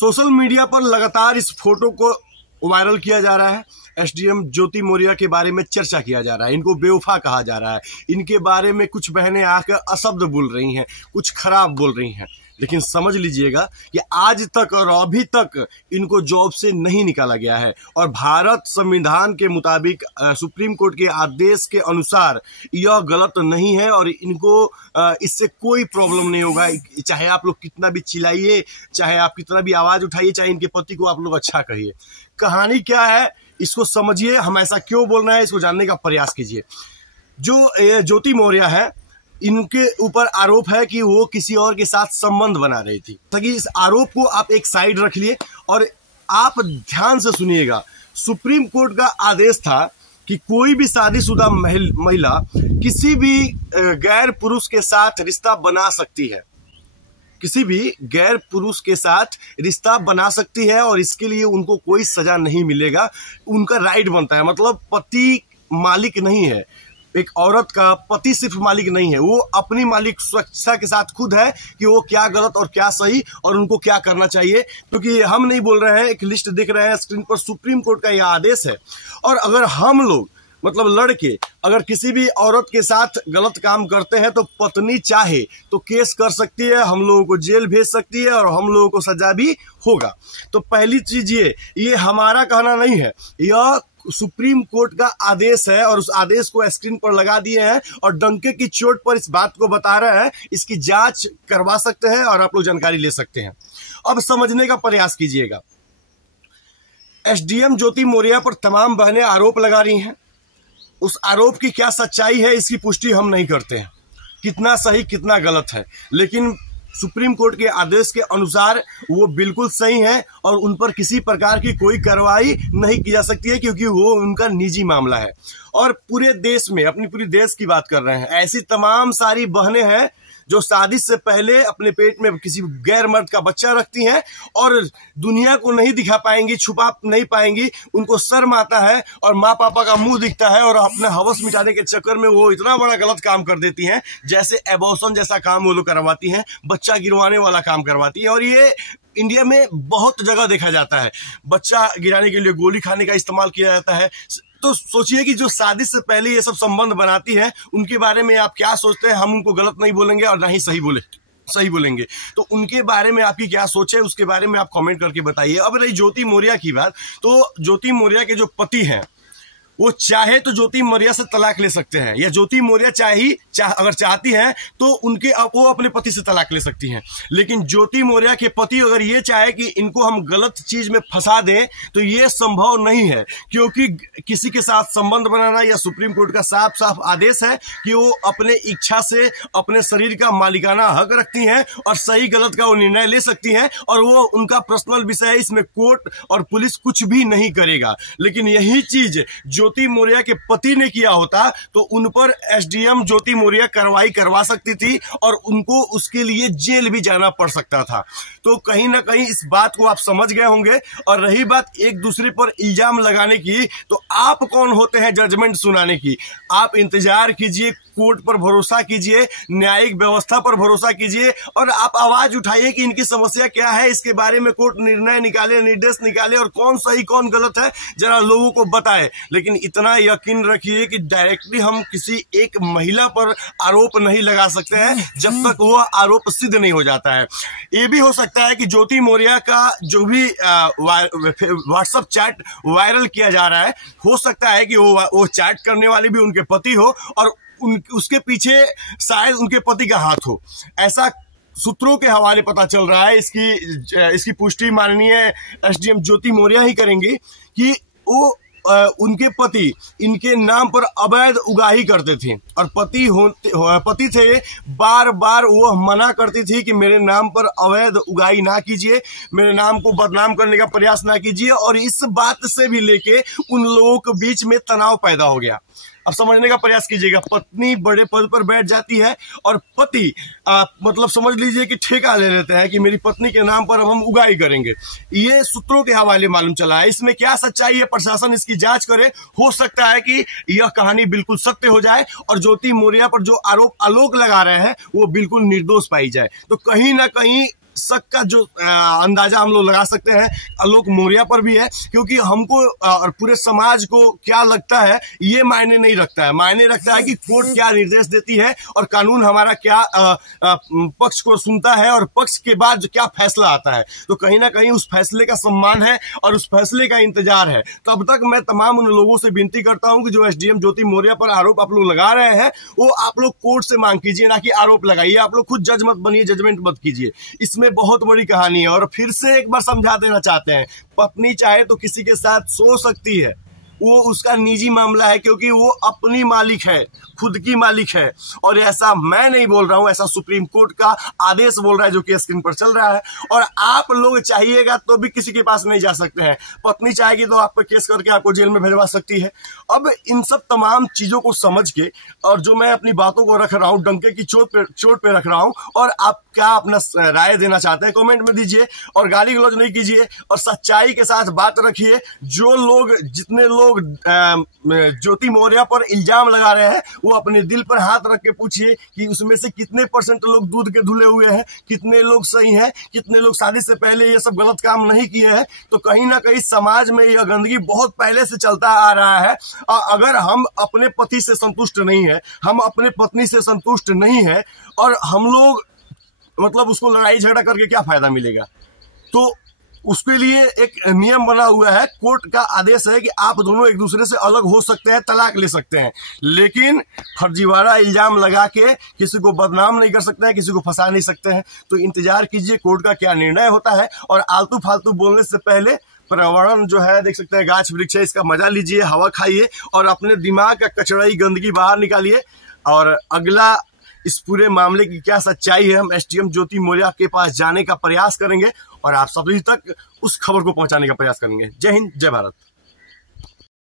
Social media पर लगातार इस फोटो को वायरल किया जा रहा है। एसडीएम ज्योति मौर्य के बारे में चर्चा किया जा रहा है, इनको बेवफा कहा जा रहा है, इनके बारे में कुछ बहनें आकर अशब्द बोल रही हैं, कुछ खराब बोल रही हैं। लेकिन समझ लीजिएगा कि आज तक और अभी तक इनको जॉब से नहीं निकाला गया है और भारत संविधान के मुताबिक सुप्रीम कोर्ट के आदेश के अनुसार यह गलत नहीं है और इनको इससे कोई प्रॉब्लम नहीं होगा। चाहे आप लोग कितना भी चिल्लाइए, चाहे आप कितना भी आवाज उठाइए, चाहे इनके पति को आप लोग अच्छा कहिए। कहानी क्या है इसको समझिए, हम ऐसा क्यों बोल रहे हैं इसको जानने का प्रयास कीजिए। जो ज्योति मौर्य है, इनके ऊपर आरोप है कि वो किसी और के साथ संबंध बना रही थी। ताकि इस आरोप को आप एक साइड रख लिए और आप ध्यान से सुनिएगा। सुप्रीम कोर्ट का आदेश था कि कोई भी शादीशुदा महिला किसी भी गैर पुरुष के साथ रिश्ता बना सकती है, किसी भी गैर पुरुष के साथ रिश्ता बना सकती है और इसके लिए उनको कोई सजा नहीं मिलेगा, उनका राइट बनता है। मतलब पति मालिक नहीं है, एक औरत का पति सिर्फ मालिक नहीं है, वो अपनी मालिक स्वेच्छा के साथ खुद है कि वो क्या गलत और क्या सही और उनको क्या करना चाहिए। क्योंकि हम नहीं बोल रहे हैं, एक लिस्ट दिख रहे हैं स्क्रीन पर, सुप्रीम कोर्ट का यह आदेश है। और अगर हम लोग मतलब लड़के अगर किसी भी औरत के साथ गलत काम करते हैं तो पत्नी चाहे तो केस कर सकती है, हम लोगों को जेल भेज सकती है और हम लोगों को सजा भी होगा। तो पहली चीज ये हमारा कहना नहीं है, यह सुप्रीम कोर्ट का आदेश है और उस आदेश को स्क्रीन पर लगा दिए हैं और डंके की चोट पर इस बात को बता रहे हैं। इसकी जांच करवा सकते हैं और आप लोग जानकारी ले सकते हैं। अब समझने का प्रयास कीजिएगा। एसडीएम ज्योति मौर्य पर तमाम बहनें आरोप लगा रही हैं। उस आरोप की क्या सच्चाई है इसकी पुष्टि हम नहीं करते हैं, कितना सही कितना गलत है, लेकिन सुप्रीम कोर्ट के आदेश के अनुसार वो बिल्कुल सही है और उन पर किसी प्रकार की कोई कार्रवाई नहीं की जा सकती है क्योंकि वो उनका निजी मामला है। और पूरे देश में, अपनी पूरी देश की बात कर रहे हैं, ऐसी तमाम सारी बहनें हैं जो शादी से पहले अपने पेट में किसी गैर मर्द का बच्चा रखती हैं और दुनिया को नहीं दिखा पाएंगी, छुपा नहीं पाएंगी, उनको शर्म आता है और माँ पापा का मुंह दिखता है और अपना हवस मिटाने के चक्कर में वो इतना बड़ा गलत काम कर देती हैं, जैसे एबॉर्शन जैसा काम वो लोग करवाती हैं, बच्चा गिरवाने वाला काम करवाती हैं। और ये इंडिया में बहुत जगह देखा जाता है, बच्चा गिराने के लिए गोली खाने का इस्तेमाल किया जाता है। तो सोचिए कि जो शादी से पहले ये सब संबंध बनाती है उनके बारे में आप क्या सोचते हैं। हम उनको गलत नहीं बोलेंगे और ना ही सही बोलेंगे। तो उनके बारे में आपकी क्या सोच है उसके बारे में आप कमेंट करके बताइए। अब रही ज्योति मौर्य की बात, तो ज्योति मौर्य के जो पति हैं वो चाहे तो ज्योति मौर्य से तलाक ले सकते हैं, या ज्योति मौर्य अगर चाहती हैं तो वो अपने पति से तलाक ले सकती हैं। लेकिन ज्योति मौर्य के पति अगर ये चाहे कि इनको हम गलत चीज में फंसा दें तो ये संभव नहीं है, क्योंकि किसी के साथ संबंध बनाना या सुप्रीम कोर्ट का साफ साफ आदेश है कि वो अपने इच्छा से अपने शरीर का मालिकाना हक रखती हैं और सही गलत का वो निर्णय ले सकती हैं और वो उनका पर्सनल विषय है, इसमें कोर्ट और पुलिस कुछ भी नहीं करेगा। लेकिन यही चीज ज्योति मौर्य के पति ने किया होता तो उन पर एसडीएम ज्योति मौर्य कार्रवाई करवा सकती थी और उनको उसके लिए जेल भी जाना पड़ सकता था। तो कहीं ना कहीं इस बात को आप समझ गए होंगे। और रही बात एक दूसरे पर इल्जाम लगाने की, तो आप कौन होते हैं जजमेंट सुनाने की? आप इंतजार कीजिए, कोर्ट पर भरोसा कीजिए, न्यायिक व्यवस्था पर भरोसा कीजिए और आप आवाज उठाइए कि इनकी समस्या क्या है, इसके बारे में कोर्ट निर्णय निकाले, निर्देश निकाले और कौन सही कौन गलत है जरा लोगों को बताए। लेकिन इतना यकीन रखिए कि डायरेक्टली हम किसी एक महिला पर आरोप नहीं लगा सकते हैं जब तक वो आरोप सिद्ध नहीं हो जाता है। ये भी हो सकता है कि ज्योति मौर्य का जो भी व्हाट्सएप चैट वायरल किया जा रहा है, हो सकता है कि वो चैट करने वाली भी उनके पति हो और उसके पीछे शायद उनके पति का हाथ हो। ऐसा सूत्रों के हवाले पता चल रहा है। इसकी पुष्टि माननीय एसडीएम ज्योति मौर्य ही करेंगी कि वो उनके पति इनके नाम पर अवैध उगाही करते थे और पति थे, बार बार वो मना करती थी कि मेरे नाम पर अवैध उगाही ना कीजिए, मेरे नाम को बदनाम करने का प्रयास ना कीजिए। और इस बात से भी लेके उन लोगों के बीच में तनाव पैदा हो गया। अब समझने का प्रयास कीजिएगा, पत्नी बड़े पद पर बैठ जाती है और पति मतलब समझ लीजिए कि ठेका ले लेते हैं कि मेरी पत्नी के नाम पर अब हम उगाही करेंगे। ये सूत्रों के हवाले मालूम चला है। इसमें क्या सच्चाई है, प्रशासन इसकी जांच करे। हो सकता है कि यह कहानी बिल्कुल सत्य हो जाए और ज्योति मौर्य पर जो आरोप आलोक लगा रहे हैं वो बिल्कुल निर्दोष पाई जाए। तो कहीं ना कहीं शक का जो अंदाजा हम लोग लगा सकते हैं आलोक मौर्य पर भी है, क्योंकि हमको और पूरे समाज को क्या लगता है ये मायने नहीं रखता है। मायने रखता है कि कोर्ट क्या निर्देश देती है और कानून हमारा क्या पक्ष को सुनता है और पक्ष के बाद क्या फैसला आता है। तो कहीं ना कहीं उस फैसले का सम्मान है और उस फैसले का इंतजार है। तब तक मैं तमाम उन लोगों से विनती करता हूं कि जो एसडीएम ज्योति मौर्य पर आरोप आप लोग लगा रहे हैं वो आप लोग कोर्ट से मांग कीजिए, ना कि आरोप लगाइए। आप लोग खुद जज मत बनिए, जजमेंट मत कीजिए। इसमें बहुत बड़ी कहानी है। और फिर से एक बार समझा देना चाहते हैं, पत्नी चाहे तो किसी के साथ सो सकती है, वो उसका निजी मामला है, क्योंकि वो अपनी मालिक है, खुद की मालिक है। और ऐसा मैं नहीं बोल रहा हूं, ऐसा सुप्रीम कोर्ट का आदेश बोल रहा है जो कि स्क्रीन पर चल रहा है। और आप लोग चाहिएगा तो भी किसी के पास नहीं जा सकते हैं। पत्नी चाहेगी तो आप पर केस करके आपको जेल में भेजवा सकती है। अब इन सब तमाम चीजों को समझ के और जो मैं अपनी बातों को रख रहा हूं, डंके की चोट पे रख रहा हूं, और आप क्या अपना राय देना चाहते हैं कमेंट में दीजिए। और गाली गलौज नहीं कीजिए और सच्चाई के साथ बात रखिए। जो लोग, जितने लोग ज्योति मौर्य पर इल्जाम लगा रहे हैं, वो अपने दिल पर हाथ रख के पूछिए कि उसमें से कितने % लोग दूध के धुले हुए हैं, कितने लोग सही हैं, कितने लोग शादी से पहले ये सब गलत काम नहीं किए हैं। तो कहीं ना कहीं समाज में यह गंदगी बहुत पहले से चलता आ रहा है। और अगर हम अपने पति से संतुष्ट नहीं है, हम अपने पत्नी से संतुष्ट नहीं है, और हम लोग मतलब उसको लड़ाई झगड़ा करके क्या फायदा मिलेगा। तो उसके लिए एक नियम बना हुआ है, कोर्ट का आदेश है कि आप दोनों एक दूसरे से अलग हो सकते हैं, तलाक ले सकते हैं, लेकिन फर्जीवाड़ा इल्जाम लगा के किसी को बदनाम नहीं कर सकते हैं, किसी को फंसा नहीं सकते हैं। तो इंतजार कीजिए कोर्ट का क्या निर्णय होता है। और आलतू फालतू बोलने से पहले पर्यावरण जो है, देख सकते हैं गाछ वृक्ष है, इसका मजा लीजिए, हवा खाइए और अपने दिमाग का कचराई गंदगी बाहर निकालिए। और अगला इस पूरे मामले की क्या सच्चाई है, हम एसडीएम ज्योति मौर्य के पास जाने का प्रयास करेंगे और आप सभी तक उस खबर को पहुंचाने का प्रयास करेंगे। जय हिंद, जय भारत।